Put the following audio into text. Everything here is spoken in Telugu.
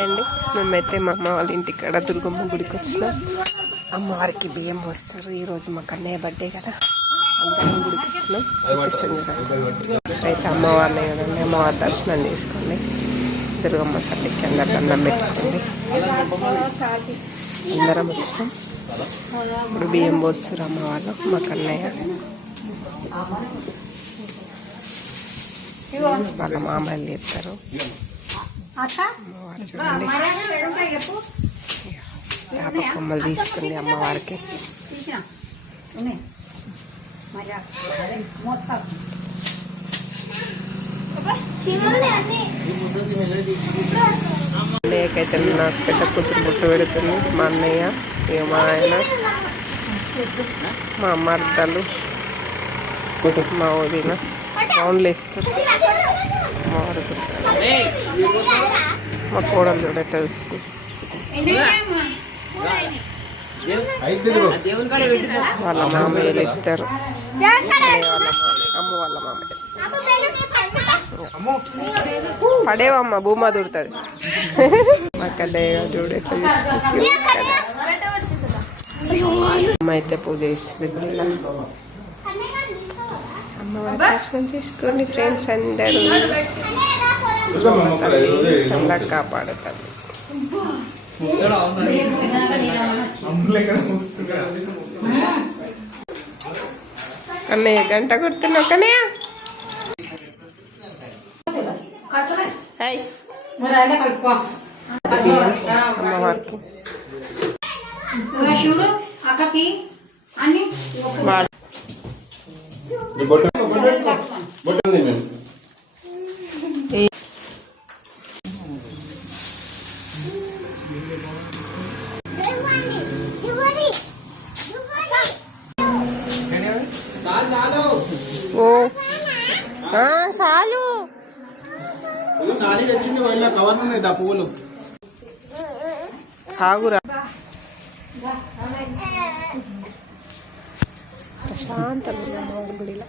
అండి మేమైతే మా అమ్మ వాళ్ళ ఇంటికాడ దుర్గమ్మ గుడికి వచ్చినాం. అమ్మవారికి బియ్యం వస్తారు. ఈరోజు మా కన్నయ్య బర్త్డే కదా, అందరం గుడికి వచ్చినాం. అయితే అమ్మవారిని కదండి, అమ్మవారి దర్శనం చేసుకోండి. దుర్గమ్మ తల్లికి అందరు దండం పెట్టుకోండి. అందరం వచ్చినాం. ఇప్పుడు బియ్యం పోస్తారు అమ్మవాళ్ళు. మా కన్నయ్య వాళ్ళ మామయ్యలు చెప్తారు. అమ్మవారు చూడండి, వేప కొమ్మలు తీసుకుంది అమ్మవారికి. అన్నయ్యకైతే నాకు పెద్ద కూతురు బుట్టు పెడుతుంది. మా అన్నయ్య, ఇక మా ఆయన, మా మర్దలు, మా వదిన రౌండ్లు వేస్తారు. మా కోడలు చూడ తెలుసు. వాళ్ళ మామయ్యలు ఇద్దరు, అమ్మ వాళ్ళ మామయ్య. పడేవమ్మ, భూమా దూరుతుంది. మా కన్నయ్య చూడే అమ్మ అయితే పూజ చేస్తుంది. అమ్మవారి దర్శనం చేసుకోండి ఫ్రెండ్స్ అందరూ. చల్లగా కాపాడుతారు. కన్నయ్య గంట కొడుతున్నావు కన్నయ్య. అమ్మవారికి చాలు ఆగురా. ప్రశాంతంగా గుడిలో